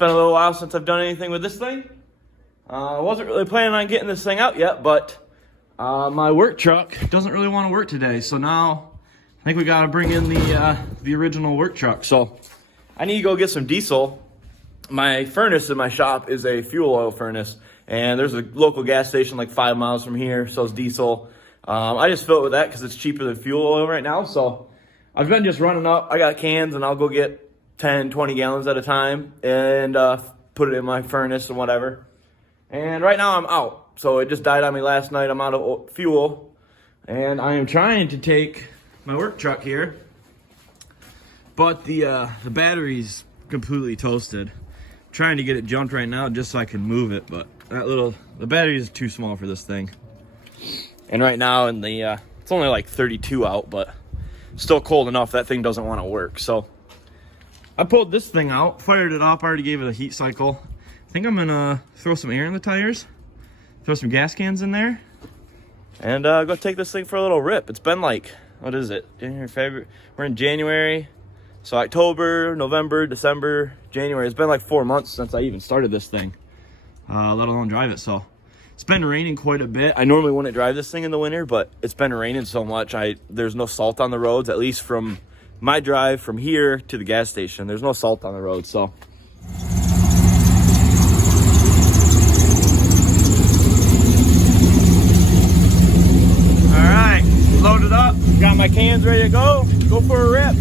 been a little while since I've done anything with this thing. I wasn't really planning on getting this thing out yet, but my work truck doesn't really want to work today. So now I think we got to bring in the original work truck. So I need to go get some diesel. My furnace in my shop is a fuel oil furnace, and there's a local gas station like 5 miles from here, sells diesel. I just fill it with that because it's cheaper than fuel oil right now. So I've been just running up. I got cans, and I'll go get 10, 20 gallons at a time and put it in my furnace and whatever. And right now I'm out. So it just died on me last night. I'm out of fuel. And I am trying to take my work truck here, but the battery's completely toasted. I'm trying to get it jumped right now just so I can move it, but the battery is too small for this thing. And right now it's only like 32 out, but still cold enough that thing doesn't want to work. So I pulled this thing out, fired it up, already gave it a heat cycle. I think I'm gonna throw some air in the tires, throw some gas cans in there, and go take this thing for a little rip. It's been like, what is it? January, February. We're in January, so October, November, December, January. It's been like 4 months since I even started this thing, let alone drive it. So it's been raining quite a bit. I normally wouldn't drive this thing in the winter, but it's been raining so much. There's no salt on the roads, at least from my drive from here to the gas station. There's no salt on the road, so. Loaded up, got my cans ready to go for a rip.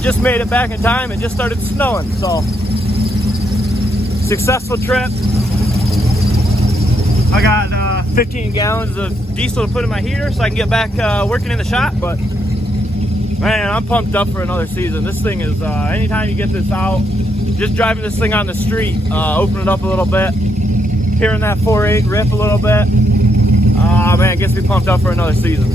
Just made it back in time. It just started snowing, so successful trip. I got 15 gallons of diesel to put in my heater so I can get back working in the shop. But man, I'm pumped up for another season. This thing is anytime you get this out, just driving this thing on the street, open it up a little bit, hearing that 4.8 rip a little bit, man, it gets me pumped up for another season.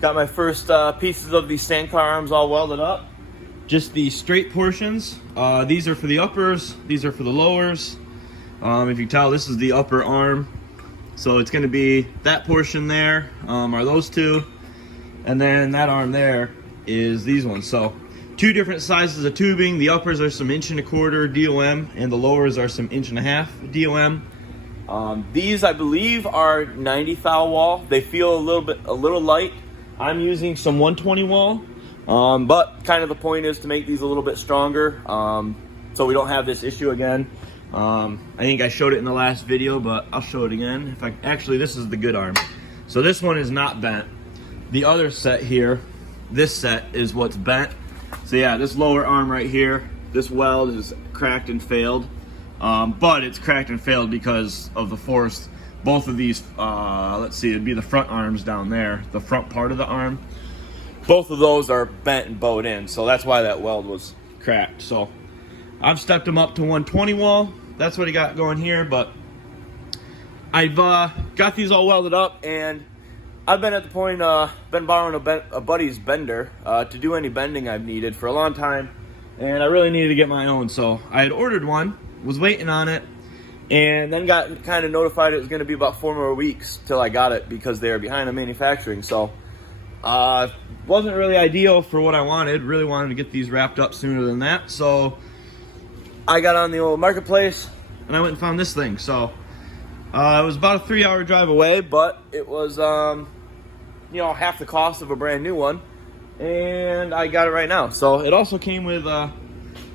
Got my first pieces of these sand car arms all welded up. just the straight portions. These are for the uppers, these are for the lowers. If you tell, this is the upper arm. So it's gonna be that portion there, are those two. And then that arm there is these ones. So 2 different sizes of tubing. The uppers are some 1¼ inch DOM, and the lowers are some 1.5 inch DOM. These, I believe, are 90 thou wall. They feel a little light. I'm using some 120 wall, but kind of the point is to make these a little bit stronger, so we don't have this issue again. I think I showed it in the last video, but I'll show it again. Actually, this is the good arm. So this one is not bent. The other set here, this set is what's bent. So yeah, this lower arm right here, this weld is cracked and failed. But it's cracked and failed because of the force. Both of these, let's see, it'd be the front arms down there, the front part of the arm. Both of those are bent and bowed in, so that's why that weld was cracked. So I've stepped them up to 120 wall. That's what he got going here, but I've got these all welded up, and I've been at the point, been borrowing a buddy's bender to do any bending I've needed for a long time, and I really needed to get my own. So I had ordered one, was waiting on it, and then got kind of notified it was going to be about 4 more weeks till I got it because they were behind on manufacturing. So wasn't really ideal for what I wanted. Really wanted to get these wrapped up sooner than that. So I got on the old marketplace and I went and found this thing. So it was about a 3-hour drive away, but it was half the cost of a brand new one, and I got it right now. So it also came with a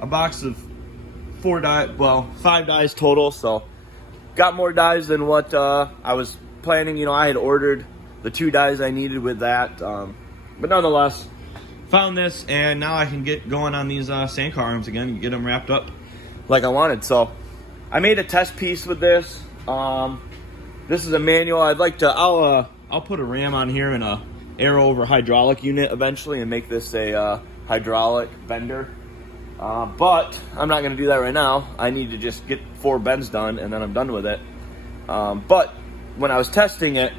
box of 5 dies total. So got more dies than what I was planning. I had ordered the 2 dies I needed with that, but nonetheless found this, and now I can get going on these sand car arms again and get them wrapped up like I wanted. So I made a test piece with this. This is a manual. I'll put a ram on here and a arrow over hydraulic unit eventually and make this a hydraulic bender. But I'm not going to do that right now. I need to just get 4 bends done and then I'm done with it. But when I was testing it,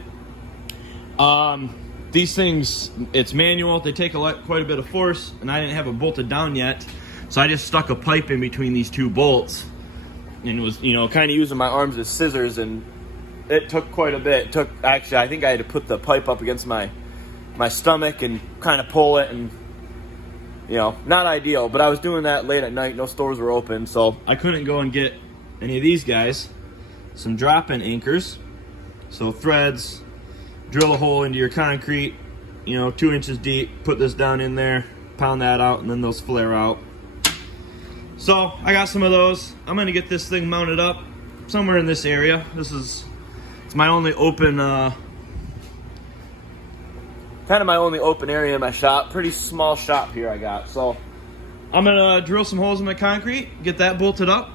these things, it's manual. They take quite a bit of force, and I didn't have it bolted down yet. So I just stuck a pipe in between these 2 bolts and was, kind of using my arms as scissors, and it took quite a bit. Actually, I think I had to put the pipe up against my stomach and kind of pull it, and not ideal, but I was doing that late at night. No stores were open, so I couldn't go and get any of these guys. Some drop-in anchors, so threads, drill a hole into your concrete, 2 inches deep, put this down in there, pound that out, and then those flare out. So I got some of those. I'm gonna get this thing mounted up somewhere in this area. It's my only open, kind of my only open area in my shop. Pretty small shop here I got. So I'm gonna drill some holes in my concrete, get that bolted up.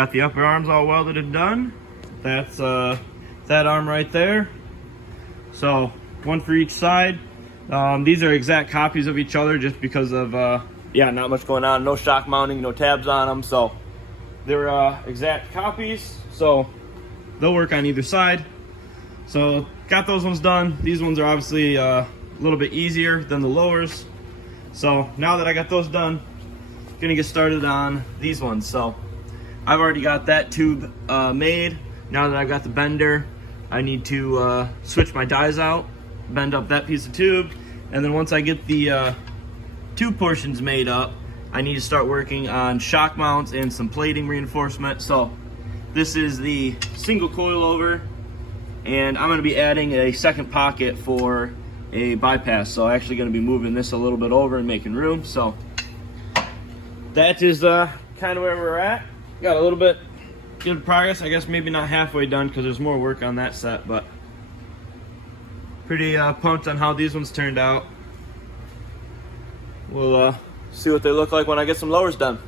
Got the upper arms all welded and done. That's that arm right there. So one for each side. These are exact copies of each other just because of yeah, not much going on. No shock mounting, no tabs on them, so they're exact copies. So they'll work on either side. So got those ones done. These ones are obviously a little bit easier than the lowers. So now that I got those done, gonna get started on these ones. So I've already got that tube made. Now that I've got the bender, I need to switch my dies out, bend up that piece of tube, and then once I get the tube portions made up, I need to start working on shock mounts and some plating reinforcement. So this is the single coil over, and I'm going to be adding a second pocket for a bypass. So I'm actually going to be moving this a little bit over and making room. So that is kind of where we're at. Got a little bit good progress. I guess maybe not halfway done because there's more work on that set, but pretty pumped on how these ones turned out. We'll see what they look like when I get some lowers done.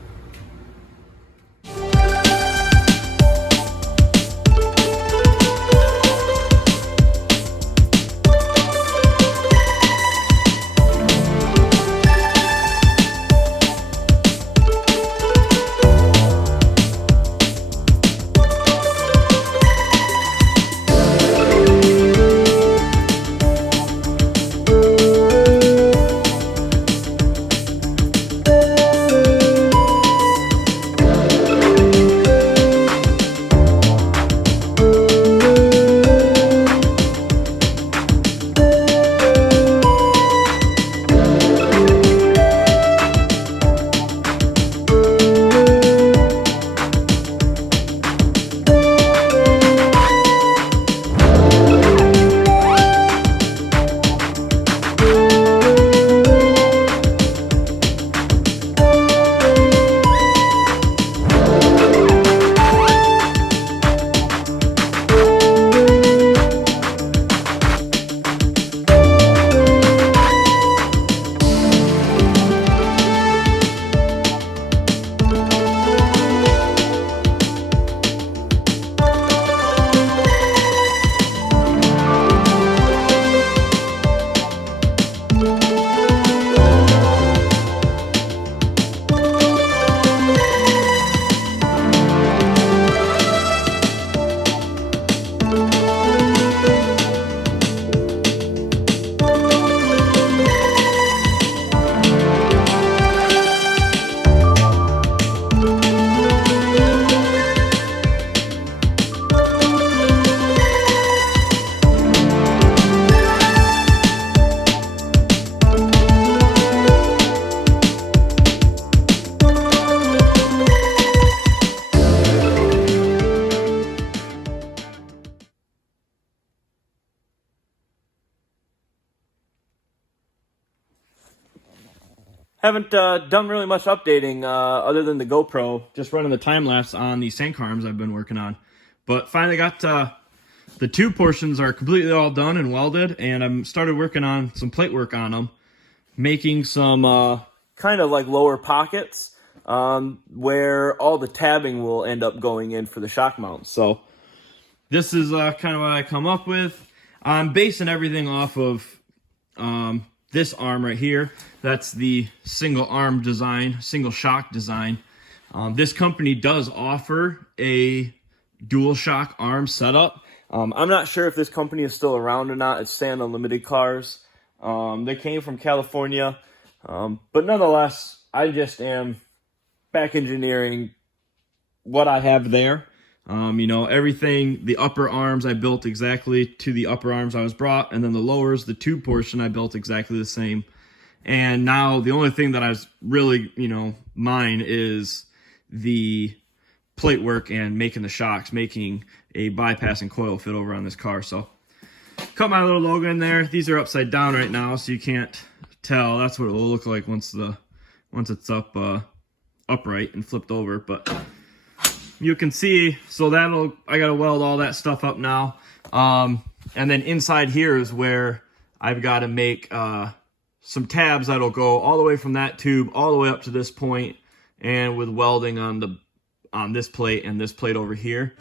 Haven't done really much updating other than the GoPro, just running the time lapse on these tank arms I've been working on. But finally got the tube portions are completely all done and welded, and I'm started working on some plate work on them, making some kind of like lower pockets where all the tabbing will end up going in for the shock mounts. So this is kind of what I come up with. I'm basing everything off of this arm right here. That's the single arm design, single shock design. This company does offer a dual shock arm setup. I'm not sure if this company is still around or not. It's Sand Unlimited Cars. They came from California. But nonetheless, I just am back engineering what I have there. You know, everything, the upper arms I built exactly to the upper arms I was brought, and then the lowers, the tube portion I built exactly the same. And now the only thing that I was really, you know, mine is the plate work and making the shocks, making a bypass and coil fit over on this car. So cut my little logo in there. These are upside down right now, so you can't tell. That's what it will look like once it's up upright and flipped over. But you can see, so I gotta weld all that stuff up now. And then inside here is where I've got to make some tabs that'll go all the way from that tube all the way up to this point, and with welding on the on this plate and this plate over here.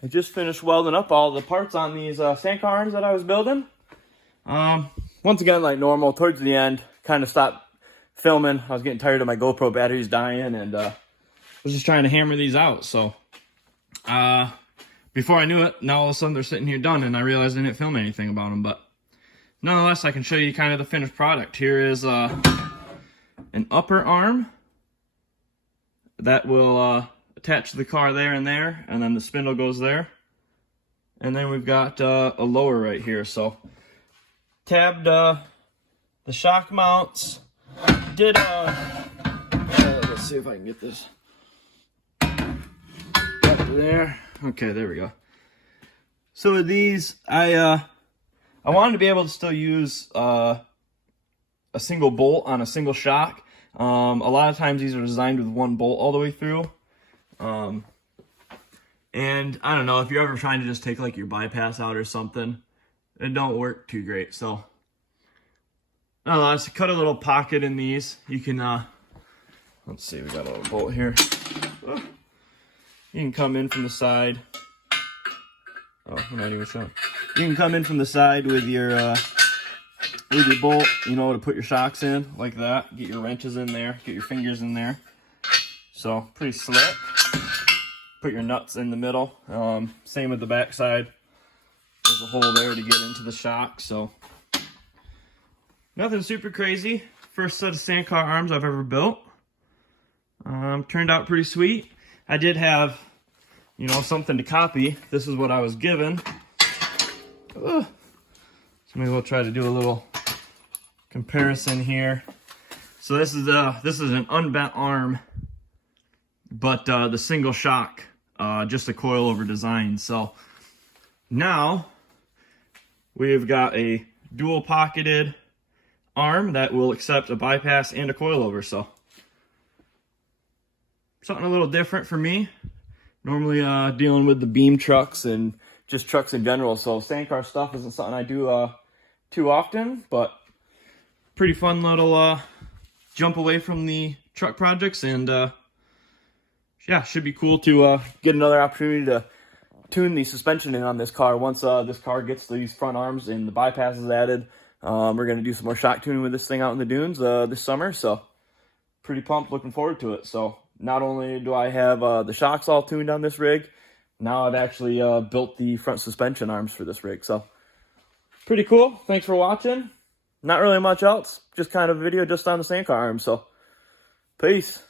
I just finished welding up all the parts on these sandcar arms that I was building. Once again, like normal, towards the end, kind of stopped filming. I was getting tired of my GoPro batteries dying, and was just trying to hammer these out. So before I knew it, now all of a sudden they're sitting here done, and I realized I didn't film anything about them. But nonetheless, I can show you kind of the finished product. Here is an upper arm that will attach the car there, and then the spindle goes there. And then we've got a lower right here. So tabbed the shock mounts. Did let's see if I can get this up there. Okay, there we go. So with these, I wanted to be able to still use a single bolt on a single shock. A lot of times these are designed with one bolt all the way through. And I don't know, if you're ever trying to just take like your bypass out or something, it don't work too great. So I don't know, let's cut a little pocket in these. You can let's see, we got a little bolt here. You can come in from the side. Oh, I'm not even showing. You can come in from the side with your bolt, you know, to put your shocks in like that. Get your wrenches in there, get your fingers in there. So pretty slick. Put your nuts in the middle. Same with the back side. There's a hole there to get into the shock. So nothing super crazy. First set of sandcar arms I've ever built. Turned out pretty sweet. I did have, you know, something to copy. This is what I was given. So maybe we'll try to do a little comparison here. So this is an unbent arm, but the single shock, just a coil over design. So now we've got a dual pocketed arm that will accept a bypass and a coilover. So something a little different for me. Normally dealing with the beam trucks and just trucks in general, so sandcar stuff isn't something I do too often, but pretty fun little jump away from the truck projects, and yeah, should be cool to get another opportunity to tune the suspension in on this car once this car gets these front arms and the bypasses added. We're going to do some more shock tuning with this thing out in the dunes this summer, so pretty pumped, looking forward to it. So not only do I have the shocks all tuned on this rig, now I've actually built the front suspension arms for this rig, so pretty cool. Thanks for watching. Not really much else, just kind of a video just on the sandcar arms, so peace.